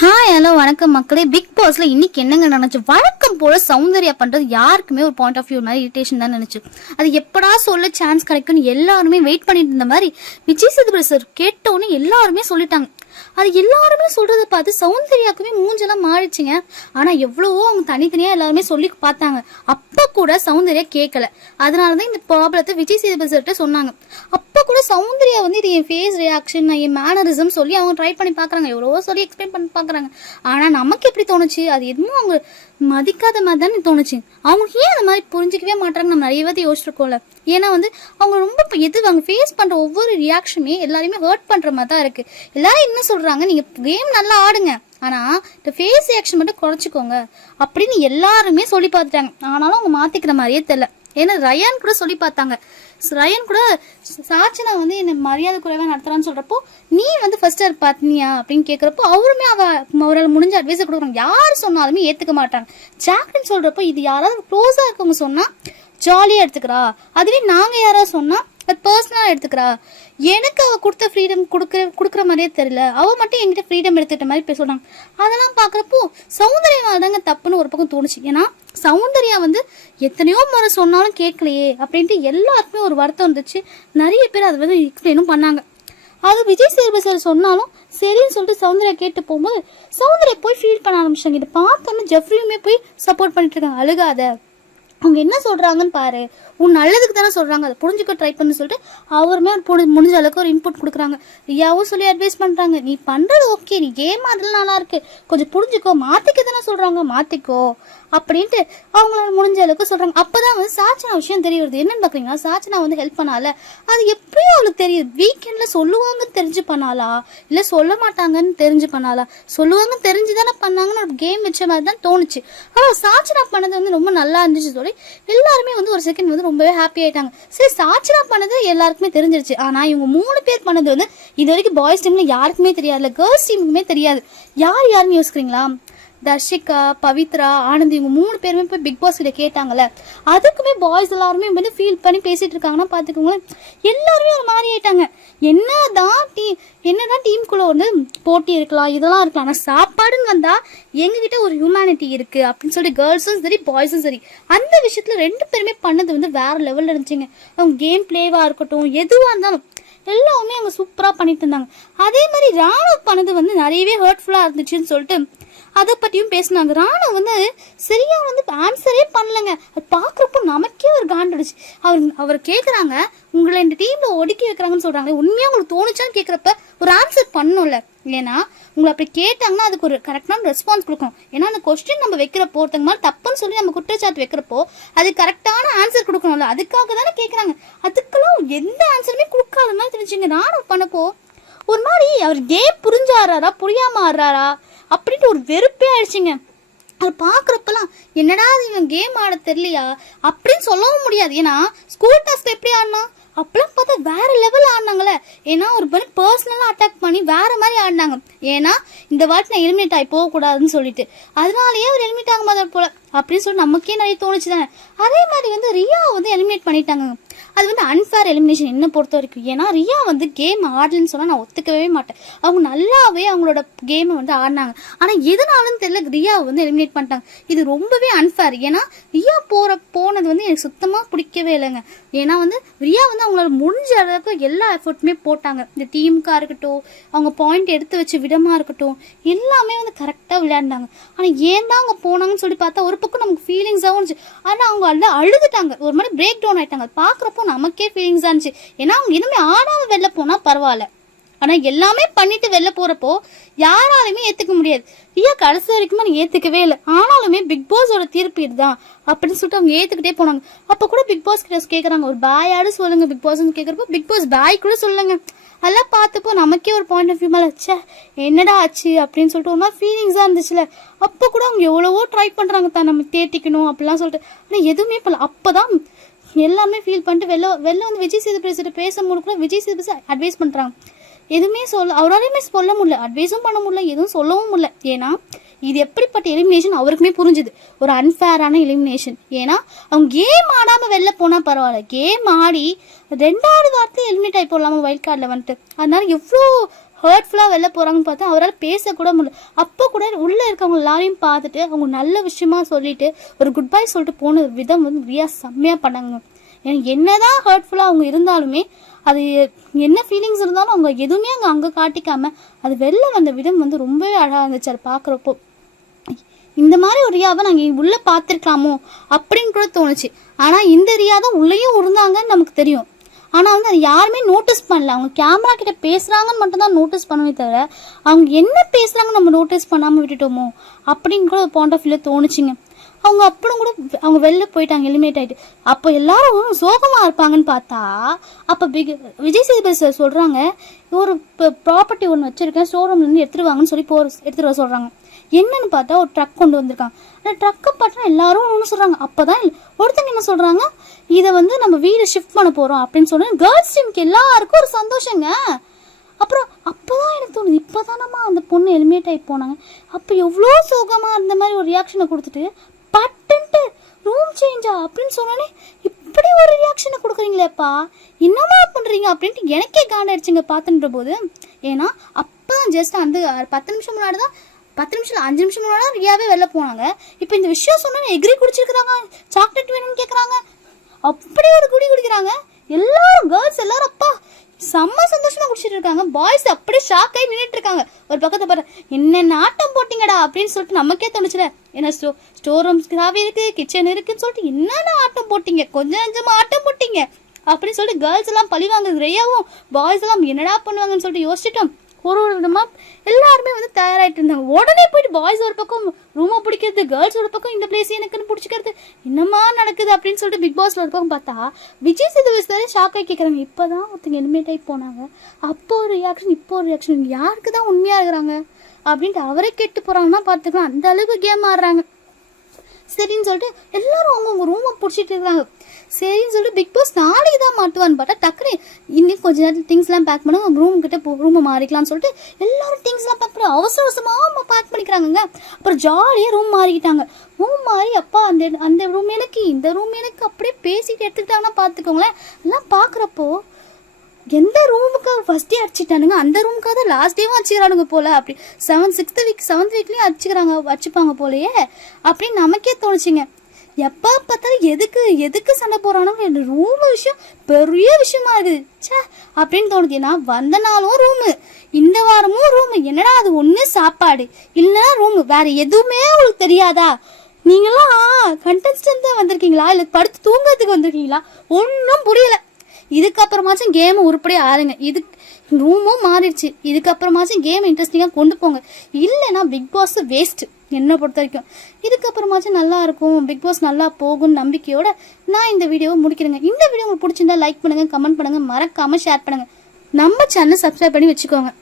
Hi hello வணக்கம் மக்களே. Big பாஸ்ல இன்னைக்கு என்னங்க நினைச்சு வழக்கம் போல சௌந்தர்யா பண்றது யாருக்குமே ஒரு பாயிண்ட் ஆஃப் வியூ மாதிரி இரிட்டேஷன் தான் நினைச்சு அது எப்படா சொல்ல சான்ஸ் கிடைக்கும்னு எல்லாருமே வெயிட் பண்ணிட்டு இருந்த மாதிரி விஜய் சேதுபதி சார் கேட்டோன்னு எல்லாருமே சொல்லிட்டாங்க. அது எல்லாருமே சொல்கிறத பார்த்து சௌந்தர்யாக்குமே மூஞ்செல்லாம் மாறிச்சுங்க ஆனா எவ்வளவோ அவங்க தனித்தனியா எல்லாருமே சொல்லி பார்த்தாங்க. அப்ப கூட சௌந்தர்யா கேட்கல. அதனாலதான் இந்த ப்ராப்ளத்தை விஜய் சேதுபதி சார்கிட்ட சொன்னாங்க. அப்ப கூட சௌந்தர்யா வந்து இது என் ஃபேஸ் ரியாக்ஷன் என் மேனரிசம் சொல்லி அவங்க ட்ரை பண்ணி பார்க்குறாங்க. எவ்வளவோ சொல்லி எக்ஸ்பிளைன் பண்ணி பார்க்குறாங்க. ஆனா நமக்கு எப்படி தோணுச்சு? அது எதுவும் அவங்க மதிக்காத மாதிரி தானே தோணுச்சு. அவங்க ஏன் அந்த மாதிரி புரிஞ்சிக்கவே மாட்டாங்க நம்ம நிறைய வாட்டி யோசிச்சிருக்கோம்ல. ஏன்னா வந்து அவங்க ரொம்ப எது அவங்க ஃபேஸ் பண்ணுற ஒவ்வொரு ரியாக்ஷனுமே எல்லாருமே ஹர்ட் பண்ணுற மாதிரி தான் இருக்குது எல்லாரும் என்ன சொல்கிறாங்க நீங்கள் கேம் நல்லா ஆடுங்க. ஆனால் இந்த ஃபேஸ் ரியாக்ஷன் மட்டும் குறைச்சிக்கோங்க. அப்படின்னு எல்லாருமே சொல்லி பார்த்துட்டாங்க. ஆனாலும் அவங்க மாற்றிக்கிற மாதிரியே தெரில ஏன்னா ரயான் கூட சொல்லி பார்த்தாங்க. ரயன் ரயான் கூட சாச்சனா வந்து என்ன மரியாதை குறைவாக நடத்துறான்னு சொல்கிறப்போ நீ வந்து ஃபர்ஸ்ட் இயர் பார்த்தினியா அப்படின்னு கேட்குறப்போ அவருமே அவ அவரால் முடிஞ்ச அட்வைஸை கொடுக்குறாங்க யார் சொன்னாலுமே ஏற்றுக்க மாட்டாங்க. ஜாக்லின் சொல்கிறப்போ இது யாராவது க்ளோஸாக இருக்கவங்க சொன்னால் ஜாலியாக எடுத்துக்கிறா. அதுவே நாங்கள் யாராவது சொன்னால் அது பர்சனலாக எடுத்துக்கிறா. எனக்கு அவள் கொடுத்த ஃப்ரீடம் கொடுக்குற கொடுக்குற மாதிரியே தெரியல. அவள் மட்டும் என்கிட்ட ஃப்ரீடம் எடுத்துகிட்ட மாதிரி பேச சொல்றாங்க அதெல்லாம் பார்க்குறப்போ சௌந்தர்யாவால் தாங்க தப்புன்னு ஒரு பக்கம் தோணுச்சு. ஏன்னா சௌந்தர்யா வந்து எத்தனையோ முறை சொன்னாலும் கேட்கலையே அப்படின்ட்டு எல்லாருக்குமே ஒரு வருத்தம் இருந்துச்சு நிறைய பேர் அதை வந்து எக்ஸ்பிளைனும் பண்ணாங்க. அது விஜய் சேதுபதி சார் சொன்னாலும் சரின்னு சொல்லிட்டு சௌந்தர்யா கேட்டு போகும்போது சௌந்தர்யா போய் ஃபீல் பண்ண ஆரம்பிச்சாங்க இதை பார்த்தோன்னே ஜெஃப்ரியுமே போய் சப்போர்ட் பண்ணிட்டு இருக்காங்க. அழுகாத. அவங்க என்ன சொல்கிறாங்கன்னு பாரு. உன் நல்லதுக்கு தானே சொல்கிறாங்க அதை புரிஞ்சுக்க ட்ரை பண்ணு சொல்லிட்டு அவருமே ஒரு முடிஞ்ச அளவுக்கு ஒரு இன்புட் கொடுக்குறாங்க. ரியாவும் சொல்லி அட்வைஸ் பண்ணுறாங்க நீ பண்ணுறது ஓகே நீ கேம் ஆடல நல்லா இருக்கு. கொஞ்சம் புரிஞ்சுக்கோ. மாற்றிக்க தானே சொல்கிறாங்க மாற்றிக்கோ அப்படின்ட்டு அவங்களால முடிஞ்ச அளவுக்கு சொல்றாங்க. அப்பதான் வந்து சாச்சனா விஷயம் தெரிய வருது. என்னன்னு பாக்குறீங்கன்னா சாச்சனா வந்து ஹெல்ப் பண்ணால. அது எப்படியும் அவளுக்கு தெரியுது. வீக்கெண்ட்ல சொல்லுவாங்கன்னு தெரிஞ்சு பண்ணாலா இல்ல சொல்ல மாட்டாங்கன்னு தெரிஞ்சு பண்ணாளா? சொல்லுவாங்கன்னு தெரிஞ்சு தானே பண்ணாங்கன்னு ஒரு கேம் வச்ச மாதிரி தான் தோணுச்சு. ஆனா சாச்சனா பண்ணது வந்து ரொம்ப நல்லா இருந்துச்சு சொல்லி எல்லாருமே வந்து ஒரு செகண்ட் வந்து ரொம்பவே ஹாப்பி ஆயிட்டாங்க. சரி சாச்சனா பண்ணது எல்லாருக்குமே தெரிஞ்சிருச்சு. ஆனா இவங்க மூணு பேர் பண்ணது வந்து இது வரைக்கும் பாய்ஸ் டீம்ல யாருக்குமே தெரியாதுல கேர்ள்ஸ் டீமுக்குமே தெரியாது. யார் யாருன்னு யோசிக்கிறீங்களா? தர்ஷிகா பவித்ரா ஆனந்த் இவங்க மூணு பேருமே போய் பிக் பாஸ் கிட்ட கேட்டாங்கல்ல. அதுக்குமே பாய்ஸ் எல்லாருமே வந்து ஃபீல் பண்ணி பேசிட்டு இருக்காங்கன்னா பார்த்துக்கோங்களேன். எல்லாருமே ஒரு மாதிரி ஆயிட்டாங்க. என்னதான் டீ என்னதான் டீமுக்குள்ள வந்து போட்டி இருக்கலாம் இதெல்லாம் இருக்கலாம். ஆனால் சாப்பாடுன்னு வந்தா எங்ககிட்ட ஒரு ஹியூமனிட்டி இருக்கு அப்படின்னு சொல்லி கேர்ள்ஸும் சரி பாய்ஸும் சரி அந்த விஷயத்துல ரெண்டு பேருமே பண்ணது வந்து வேற லெவல்ல இருந்துச்சுங்க. அவங்க கேம் பிளேவா இருக்கட்டும் எதுவாக இருந்தாலும் எல்லாமே அவங்க சூப்பராக பண்ணிட்டு இருந்தாங்க. அதே மாதிரி ராணுவ பண்ணது வந்து நிறையவே ஹர்ட்ஃபுல்லாக இருந்துச்சுன்னு சொல்லிட்டு அதை பற்றியும் பேசினாங்க. ராணா வந்து சரியாக வந்து ஆன்சரே பண்ணலங்க. அது பார்க்குறப்போ நமக்கே ஒரு காண்டடிச்சு அவர் அவர் கேட்குறாங்க உங்களை இந்த டீமில் ஒடுக்கி வைக்கிறாங்கன்னு சொல்கிறாங்க உண்மையாக உங்களுக்கு தோணுச்சான்னு கேட்குறப்ப ஒரு ஆன்சர் பண்ணணும்ல ஏன்னா உங்களை அப்படி கேட்டாங்கன்னா அதுக்கு ஒரு கரெக்டான ரெஸ்பான்ஸ் கொடுக்கணும் ஏன்னா அந்த கொஸ்டின் நம்ம வைக்கிறப்போ ஒருத்தங்க மாதிரி தப்புன்னு சொல்லி நம்ம குற்றச்சாட்டு வைக்கிறப்போ அது கரெக்டான ஆன்சர் கொடுக்கணும்ல. அதுக்காக தானே கேட்குறாங்க அதுக்கெல்லாம் எந்த ஆன்சருமே கொடுக்காத மாதிரி தெரிஞ்சுங்க. நானும் பண்ணப்போ ஒரு மாதிரி அவர் கேம் புரிஞ்சாடுறாரா புரியாம ஆடுறாரா? அப்படின்ட்டு ஒரு வெறுப்பே ஆயிடுச்சுங்க. அது பார்க்குறப்பெல்லாம் என்னடா அது இவன் கேம் ஆட தெரியலையா? அப்படின்னு சொல்லவும் முடியாது. ஏன்னா ஸ்கூல் டெஸ்ட் எப்படி ஆடினா அப்பெல்லாம் பார்த்தா வேற லெவல் ஆடினாங்களே ஏன்னா ஒரு பண்ணி பர்சனலாக அட்டாக் பண்ணி வேற மாதிரி ஆடினாங்க. ஏன்னா இந்த வாட்டி நான் எலிமினேட் ஆகி போகக்கூடாதுன்னு சொல்லிட்டு. அதனாலயே அவர் எலிமினேட் ஆக மாதிரி போல. அப்படின்னு சொல்லி நமக்கே நிறைய தோணுச்சு தானே. அதே மாதிரி வந்து ரியா வந்து எலிமினேட் பண்ணிட்டாங்க அது வந்து அன்ஃபேர் எலிமினேஷன் என்ன பொறுத்த வரைக்கும் ஏன்னா ரியா வந்து கேம் ஆடலன்னு சொன்னால் நான் ஒத்துக்கவே மாட்டேன். அவங்க நல்லாவே அவங்களோட கேமை வந்து ஆடினாங்க. ஆனால் எதனாலும் தெரியல ரியாவை வந்து எலிமினேட் பண்ணிட்டாங்க. இது ரொம்பவே அன்ஃபேர் ஏன்னா ரியா போகிற போனது வந்து எனக்கு சுத்தமாக பிடிக்கவே இல்லைங்க. ஏன்னா வந்து ரியா வந்து அவங்களால முடிஞ்ச அளவுக்கு எல்லா எஃபர்ட்டுமே போட்டாங்க. இந்த டீமுக்காக இருக்கட்டும் அவங்க பாயிண்ட் எடுத்து வச்சு விடமாக இருக்கட்டும் எல்லாமே வந்து கரெக்டாக விளையாண்டாங்க ஆனால் ஏன் தான் அவங்க போனாங்கன்னு சொல்லி பார்த்தா ஒரு பக்கம் நமக்கு ஃபீலிங்ஸாகவும் இருந்துச்சு. ஆனால் அவங்க அல்ல அழுதுட்டாங்க. ஒரு மாதிரி பிரேக் டவுன் ஆயிட்டாங்க பார்க்குறப்ப அப்போ நமக்கே ஃபீலிங்ஸாக இருந்துச்சு. ஏன்னா அவங்க இனிமேல் ஆடாமல் வெளில போனால் பரவாயில்ல. ஆனால் எல்லாமே பண்ணிட்டு வெளில போகிறப்போ யாராலுமே ஏற்றுக்க முடியாது. ரியா கடைசி வரைக்குமே நான் ஏற்றுக்கவே இல்லை. ஆனாலுமே பிக் பாஸோட தீர்ப்பு இதுதான் அப்படின்னு சொல்லிட்டு அவங்க ஏற்றுக்கிட்டே போனாங்க. அப்போ கூட பிக் பாஸ் கிட்ட கேட்குறாங்க ஒரு பாயாடு சொல்லுங்க பிக் பாஸ்ன்னு கேட்குறப்போ பிக் பாஸ் பாய் கூட சொல்லுங்க. அதெல்லாம் பார்த்தப்போ நமக்கே ஒரு பாயிண்ட் ஆஃப் வியூ மேலே ச்சே என்னடா ஆச்சு? அப்படின்னு சொல்லிட்டு ஒரு மாதிரி ஃபீலிங்ஸாக இருந்துச்சுல. அப்போ கூட அவங்க எவ்வளவோ ட்ரை பண்ணுறாங்க தான் நம்ம தேட்டிக்கணும் அப்படிலாம் சொல்லிட்டு. ஆனால் எதுவுமே பண்ணல. அப்போ தான் எல்லாமே ஃபீல் பண்ணிட்டு வெளில வெளில வந்து விஜய் சேதுபதி கிட்ட பேசும்போது கூட விஜய் சேதுபதி அட்வைஸ் பண்ணுறாங்க எதுவுமே சொல்ல அவராலையுமே சொல்ல முடியல. அட்வைஸும் பண்ண முடியல. எதுவும் சொல்லவும் முடியல. ஏன்னா இது எப்படிப்பட்ட எலிமினேஷன் அவருக்குமே புரிஞ்சுது. ஒரு அன்ஃபேரான எலிமினேஷன் ஏன்னா அவங்க கேம் ஆடாமல் வெளில போனால் பரவாயில்ல. கேம் ஆடி ரெண்டாவது வாரத்தில் எலிமினேட் ஆகி போடலாமா வைல்ட் கார்டில் வந்துட்டு. அதனால எவ்வளோ ஹர்ட்ஃபுல்லாக வெளில போகிறாங்கன்னு பார்த்தா அவரால் பேசக்கூட முடியல. அப்போ கூட உள்ளே இருக்கவங்க எல்லாரையும் பார்த்துட்டு அவங்க நல்ல விஷயமா சொல்லிட்டு ஒரு குட் பை சொல்லிட்டு போன விதம் வந்து ரியா செம்மையாக பண்ணாங்க எனக்கு என்னதான் ஹர்ட்ஃபுல்லாக அவங்க இருந்தாலுமே அது என்ன ஃபீலிங்ஸ் இருந்தாலும் அவங்க எதுவுமே அங்கே அங்கே காட்டிக்காமல் அது வெளில வந்த விதம் வந்து ரொம்பவே அழகாக இருந்துச்சு அதை பார்க்குறப்போ. இந்த மாதிரி ஒரு ரியாவை நாங்கள் உள்ளே பார்த்துருக்கலாமோ அப்படின்னு கூட தோணுச்சு. ஆனால் இந்த ரியா தான் உள்ளேயும் இருந்தாங்கன்னு நமக்கு தெரியும். ஆனால் வந்து அது யாருமே நோட்டீஸ் பண்ணல. அவங்க கேமரா கிட்ட பேசுகிறாங்கன்னு மட்டும்தான் நோட்டீஸ் பண்ணவே தவிர அவங்க என்ன பேசுகிறாங்கன்னு நம்ம நோட்டீஸ் பண்ணாமல் விட்டுட்டோமோ? அப்படின்னு கூட பாயிண்ட் ஆஃப் வியூவில் தோணுச்சுங்க. அவங்க அப்புறம் கூட அவங்க வெளில போயிட்டாங்க எலிமினேட் ஆகிட்டு அப்போ எல்லாரும் சோகமாக இருப்பாங்கன்னு பார்த்தா அப்போ பிக் விஜய் சேதுபதி சார் சொல்கிறாங்க ஒரு ப்ராப்பர்ட்டி ஒன்று வச்சுருக்கேன் ஷோரூம்ல இருந்து வாங்கன்னு சொல்லி போகிற எடுத்துகிட்டு வர சொல்கிறாங்க என்னன்னு பார்த்தா ஒரு ட்ரக் கொண்டு வந்திருக்காங்க. அந்த ட்ரக்கை பார்த்தா எல்லாரும் ஒன்று சொல்றாங்க. அப்பதான் ஒருத்தங்க என்ன சொல்கிறாங்க இதை வந்து நம்ம வீடு ஷிஃப்ட் பண்ண போகிறோம் அப்படின்னு சொன்னா கேர்ள்ஸ் டீமுக்கு எல்லாருக்கும் ஒரு சந்தோஷங்க. அப்புறம் அப்போதான் எனக்கு தோணுது இப்போதானம்மா அந்த பொண்ணு எலிமினேட் ஆகி போனாங்க. அப்போ எவ்வளோ சோகமாக அந்த மாதிரி ஒரு ரியாக்ஷனை கொடுத்துட்டு பட்டுன்ட்டு ரூம் சேஞ்சா அப்படின்னு சொன்னோன்னே இப்படி ஒரு ரியாக்ஷனை கொடுக்குறீங்களேப்பா. என்னம்மா பண்ணுறீங்க அப்படின்ட்டு எனக்கே காண்டாயிடுச்சுங்க பார்த்துன்ற போது ஏன்னா அப்போ தான் ஜஸ்ட் அந்த பத்து நிமிஷம் முன்னாடி தான் பத்து நிமிஷம் அஞ்சு நிமிஷம் முன்னாடி ரியாவே வெளில போனாங்க. இப்போ இந்த விஷயம் சொன்னால் எக்ரி குடிச்சிருக்கிறாங்க சாக்லேட் வேணும்னு கேட்குறாங்க அப்படி ஒரு குடி குடிக்கிறாங்க. எல்லாரும் கேர்ள்ஸ் எல்லாரும் அப்பா செம்ம சந்தோஷமா குடிச்சிட்டு இருக்காங்க. பாய்ஸ் அப்படியே ஷாக் ஆகி நின்றுட்டு இருக்காங்க. ஒரு பக்கத்தை பாரு என்ன ஆட்டம் போட்டீங்கடா? அப்படின்னு சொல்லிட்டு நமக்கே தோணுச்சுல. ஏன்னா ஸ்டோ ஸ்டோர் ரூம்ஸ் இருக்கு கிச்சன் இருக்குன்னு சொல்லிட்டு என்னென்ன ஆட்டம் போட்டீங்க? கொஞ்சம் கொஞ்சமா ஆட்டம் போட்டீங்க? அப்படின்னு சொல்லிட்டு கேர்ள்ஸ் எல்லாம் பழி வாங்குறது ரெய்யாவும் பாய்ஸ் எல்லாம் என்னடா பண்ணுவாங்கன்னு சொல்லிட்டு யோசிச்சிட்டோம். ஒரு ஒரு விதமாக எல்லாருமே வந்து தயாராகிட்டு இருந்தாங்க. உடனே போயிட்டு பாய்ஸ் ஒரு பக்கம் ரூமை பிடிக்கிறது கேர்ள்ஸ் ஒரு பக்கம் இந்த பிளேஸ் எனக்குன்னு பிடிச்சிக்கிறது. என்னமா நடக்குது அப்படின்னு சொல்லிட்டு பிக் பாஸ்ல ஒரு பக்கம் பார்த்தா விஜய் சேதுபதி சார் ஷாக் ஆகி கேட்குறாங்க இப்போதான் ஒருத்தங்க எலிமினேட் ஆகி போனாங்க. அப்போ ஒரு ரியாக்ஷன் இப்போ ஒரு ரியாக்ஷன் யாருக்கு தான் உண்மையாக இருக்கிறாங்க? அப்படின்ட்டு அவரே கெட்டு போகிறாங்கன்னா பார்த்துக்கலாம். அந்த அளவுக்கு கேம் ஆடுறாங்க. சரின்னு சொல்லிட்டு எல்லாரும் அவங்கவுங்க ரூமை பிடிச்சிட்டு இருக்காங்க சரின்னு சொல்லிட்டு பிக் பாஸ் நாளைக்கு தான் மாட்டுவான்னு பார்த்தா டக்குனு இன்னைக்கு கொஞ்ச நேரத்தில் திங்ஸ்லாம் பேக் பண்ண ரூம் கிட்ட போ ரூமை மாறிக்கலாம்னு சொல்லிட்டு எல்லாரும் திங்ஸ்லாம் பேக் பண்ணி அவசர அவசரமாக பேக் பண்ணிக்கிறாங்கங்க. அப்புறம் ஜாலியாக ரூம் மாறிக்கிட்டாங்க. ரூம் மாறி அப்பா அந்த அந்த ரூம் எனக்கு இந்த ரூம் எனக்கு அப்படியே பேசிட்டு எடுத்துக்கிட்டாங்கன்னா பார்த்துக்கோங்களேன். எல்லாம் பார்க்குறப்போ எந்த ரூமுக்கு ஃபர்ஸ்ட் டே அடிச்சிட்டானுங்க? அந்த ரூமுக்காக தான் லாஸ்ட் டேவும் அடிச்சுக்கிறானுங்க போல. அப்படி செவன் சிக்ஸ்த் வீக் செவன்த் வீக்லேயும் அடிச்சுக்கிறாங்க வச்சுப்பாங்க போலயே. அப்படின்னு நமக்கே தோணுச்சுங்க. எப்போ பார்த்தாலும் எதுக்கு எதுக்கு சண்டை போகிறானோ ரூம் விஷயம் பெரிய விஷயமா இருக்குது ச்சே அப்படின்னு தோணுது. ஏன்னா வந்த நாளும் ரூமு. இந்த வாரமும் ரூமு. என்னடா அது? ஒன்று சாப்பாடு. இல்லைன்னா ரூமு. வேற எதுவுமே உங்களுக்கு தெரியாதா? நீங்களாம் கண்டஸ்டன்ட் தான் வந்திருக்கீங்களா? இல்லை படுத்து தூங்குறதுக்கு வந்திருக்கீங்களா? ஒன்றும் புரியல. இதுக்கப்புறமாச்சும் கேமை உருப்படியாக ஆளுங்க. இது ரூமும் மாறிடுச்சு. இதுக்கப்புறமாச்சும் கேம் இன்ட்ரெஸ்டிங்காக கொண்டு போங்க. இல்லைன்னா பிக் பாஸ் வேஸ்ட்டு என்னை பொறுத்த வரைக்கும். இதுக்கப்புறமாச்சும் நல்லா இருக்கும். பிக் பாஸ் நல்லா போகும் நம்பிக்கையோட நான் இந்த வீடியோவை முடிக்கிறேங்க. இந்த வீடியோ உங்களுக்கு பிடிச்சிருந்தா லைக் பண்ணுங்க கமெண்ட் பண்ணுங்கள் மறக்காமல் ஷேர் பண்ணுங்கள் நம்ம சேனல் சப்ஸ்கிரைப் பண்ணி வச்சுக்கோங்க.